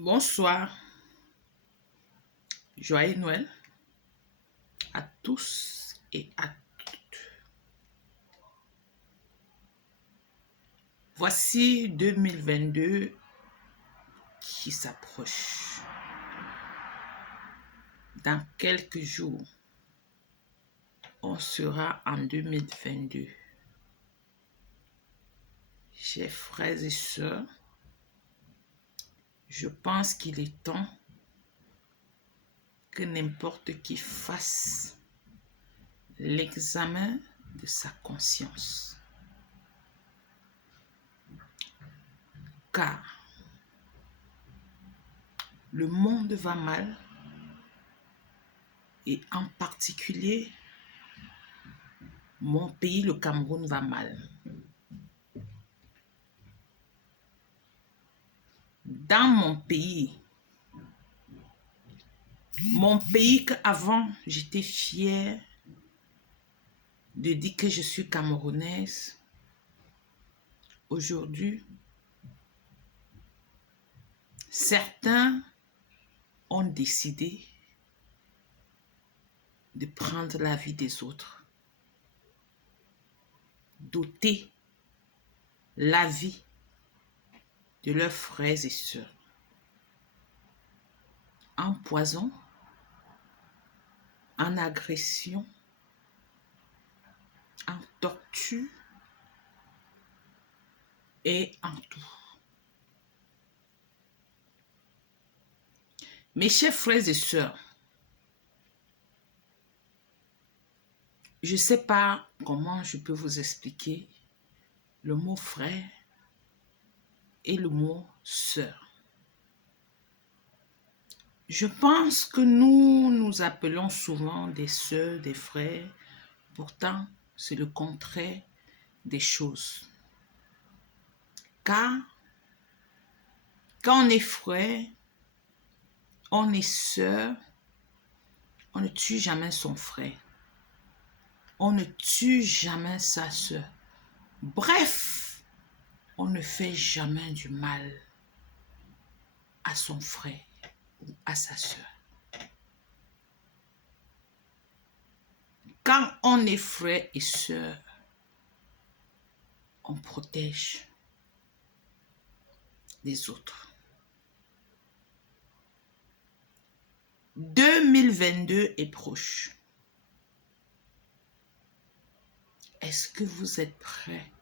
Bonsoir, joyeux Noël à tous et à toutes. Voici 2022 qui s'approche. Dans quelques jours, on sera en 2022. Chers frères et sœurs, je pense qu'il est temps que n'importe qui fasse l'examen de sa conscience. Car le monde va mal et en particulier mon pays, le Cameroun, va mal. Dans mon pays qu'avant j'étais fière de dire que je suis camerounaise, aujourd'hui, certains ont décidé de prendre la vie des autres, d'ôter la vie de leurs frères et sœurs. En poison, en agression, en torture et en tout. Mes chers frères et sœurs, je ne sais pas comment je peux vous expliquer le mot frère et le mot sœur. Je pense que nous appelons souvent des sœurs, des frères. Pourtant, c'est le contraire des choses. Car, quand on est frère, on est sœur, on ne tue jamais son frère. On ne tue jamais sa sœur. Bref, on ne fait jamais du mal à son frère ou à sa sœur. Quand on est frère et sœur, on protège les autres. 2022 est proche. Est-ce que vous êtes prêts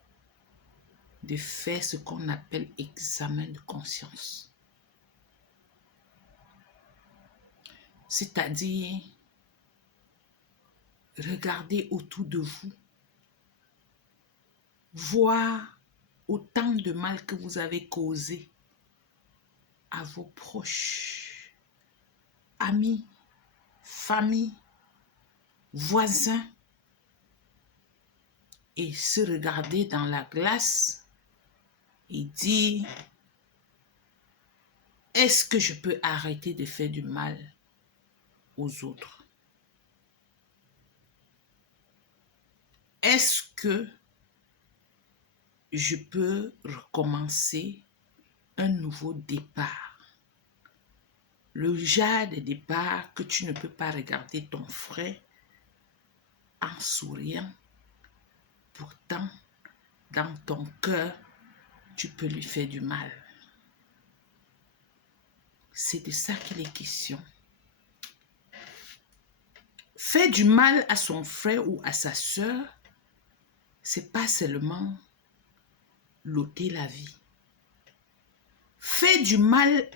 de faire ce qu'on appelle examen de conscience? C'est-à-dire, regardez autour de vous, voir autant de mal que vous avez causé à vos proches, amis, famille, voisins, et se regarder dans la glace et dire, est-ce que je peux arrêter de faire du mal aux autres? Est-ce que je peux recommencer un nouveau départ? Le genre de départ que tu ne peux pas regarder ton frère en souriant. Pourtant, dans ton cœur, tu peux lui faire du mal. C'est de ça qu'il est question. Faire du mal à son frère ou à sa sœur, c'est pas seulement l'ôter la vie. Faire du mal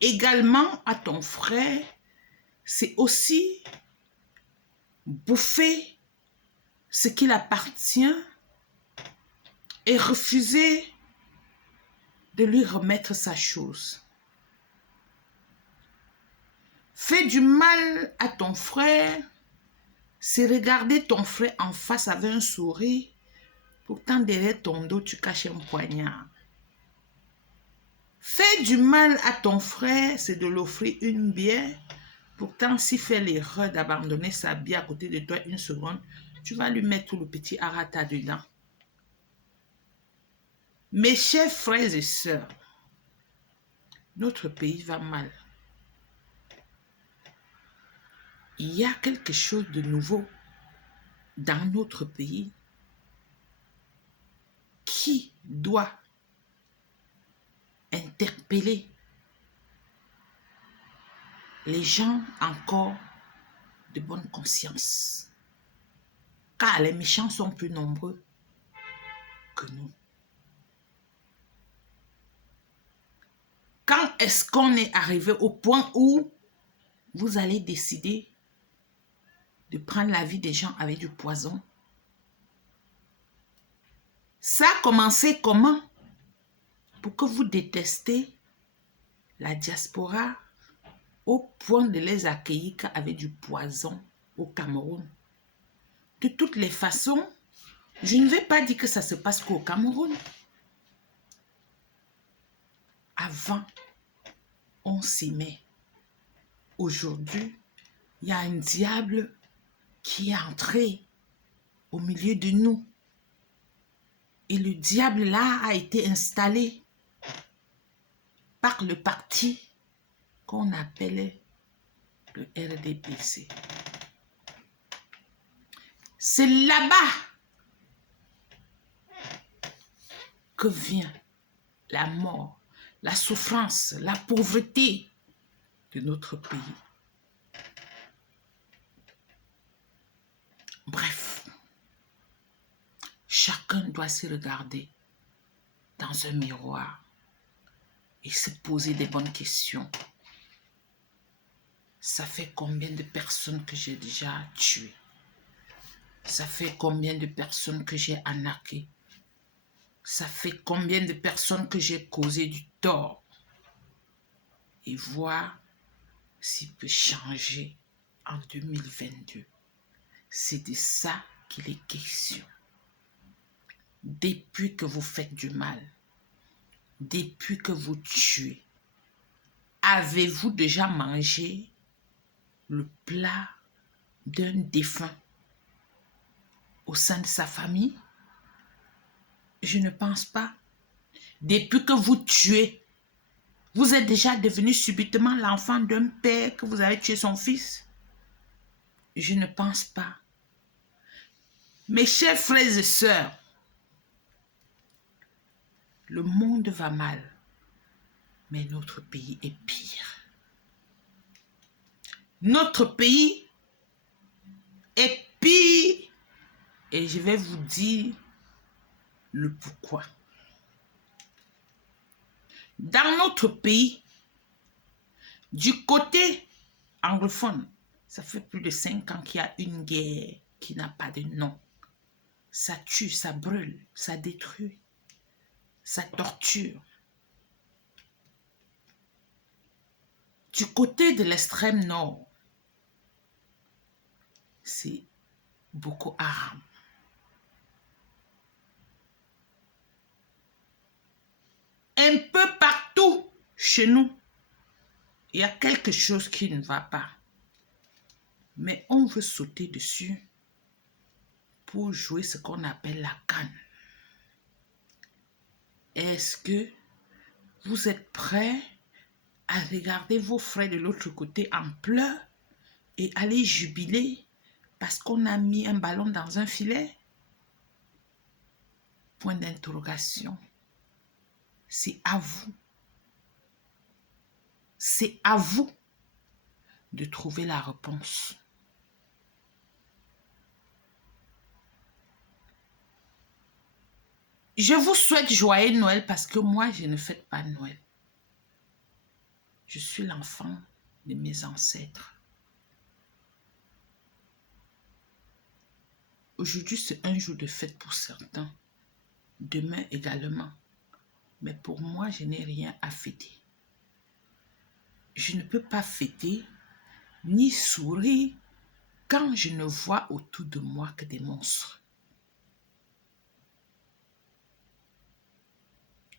également à ton frère, c'est aussi bouffer ce qu'il appartient et refuser de lui remettre sa chose. Faire du mal à ton frère, c'est regarder ton frère en face avec un sourire, pourtant derrière ton dos, tu caches un poignard. Faire du mal à ton frère, c'est de l'offrir une bière, pourtant s'il fait l'erreur d'abandonner sa bière à côté de toi une seconde, tu vas lui mettre tout le petit harata dedans. Mes chers frères et sœurs, Notre pays va mal. Il y a quelque chose de nouveau dans notre pays qui doit interpeller les gens encore de bonne conscience. Car les méchants sont plus nombreux que nous. Quand est-ce qu'on est arrivé au point où vous allez décider de prendre la vie des gens avec du poison? Ça a commencé comment? Pour que vous détestez la diaspora au point de les accueillir avec du poison au Cameroun. De toutes les façons, je ne vais pas dire que ça se passe qu'au Cameroun. Avant, on s'aimait. Aujourd'hui, il y a un diable qui est entré au milieu de nous. Et le diable là a été installé par le parti qu'on appelait le RDPC. C'est là-bas que vient la mort, la souffrance, la pauvreté de notre pays. Bref, chacun doit se regarder dans un miroir et se poser des bonnes questions. Ça fait combien de personnes que j'ai déjà tuées? Ça fait combien de personnes que j'ai arnaquées? Ça fait combien de personnes que j'ai causé du tort? Et voir s'il peut changer en 2022. C'est de ça qu'il est question. Depuis que vous faites du mal, depuis que vous tuez, avez-vous déjà mangé le plat d'un défunt au sein de sa famille? Je ne pense pas. Depuis que vous tuez, vous êtes déjà devenu subitement l'enfant d'un père que vous avez tué son fils? Je ne pense pas. Mes chers frères et sœurs, le monde va mal, mais notre pays est pire. Notre pays est pire et je vais vous dire le pourquoi. Dans notre pays, du côté anglophone, ça fait plus de 5 ans qu'il y a une guerre qui n'a pas de nom. Ça tue, ça brûle, ça détruit, ça torture. Du côté de l'extrême nord, c'est Boko Haram. Un peu partout chez nous, il y a quelque chose qui ne va pas. Mais on veut sauter dessus pour jouer ce qu'on appelle la canne. Est-ce que vous êtes prêts à regarder vos frères de l'autre côté en pleurs et aller jubiler parce qu'on a mis un ballon dans un filet? Point d'interrogation. C'est à vous. C'est à vous de trouver la réponse. Je vous souhaite joyeux Noël parce que moi, je ne fête pas Noël. Je suis l'enfant de mes ancêtres. Aujourd'hui, c'est un jour de fête pour certains. Demain également. Mais pour moi, je n'ai rien à fêter. Je ne peux pas fêter ni sourire quand je ne vois autour de moi que des monstres.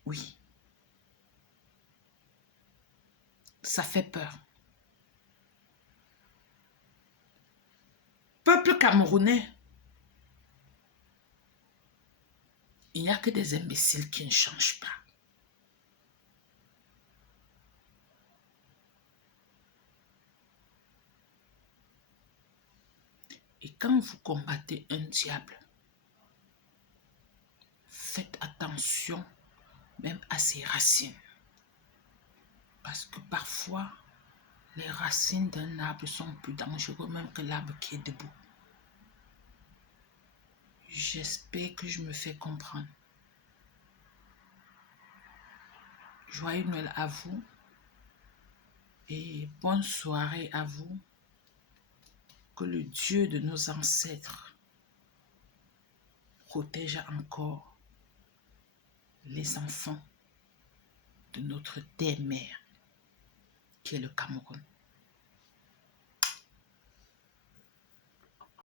Oui. Ça fait peur. Peuple camerounais, il n'y a que des imbéciles qui ne changent pas. Et quand vous combattez un diable, faites attention même à ses racines. Parce que parfois, les racines d'un arbre sont plus dangereux même que l'arbre qui est debout. J'espère que je me fais comprendre. Joyeux Noël à vous et bonne soirée à vous. Que le Dieu de nos ancêtres protège encore les enfants de notre terre-mère qui est le Cameroun.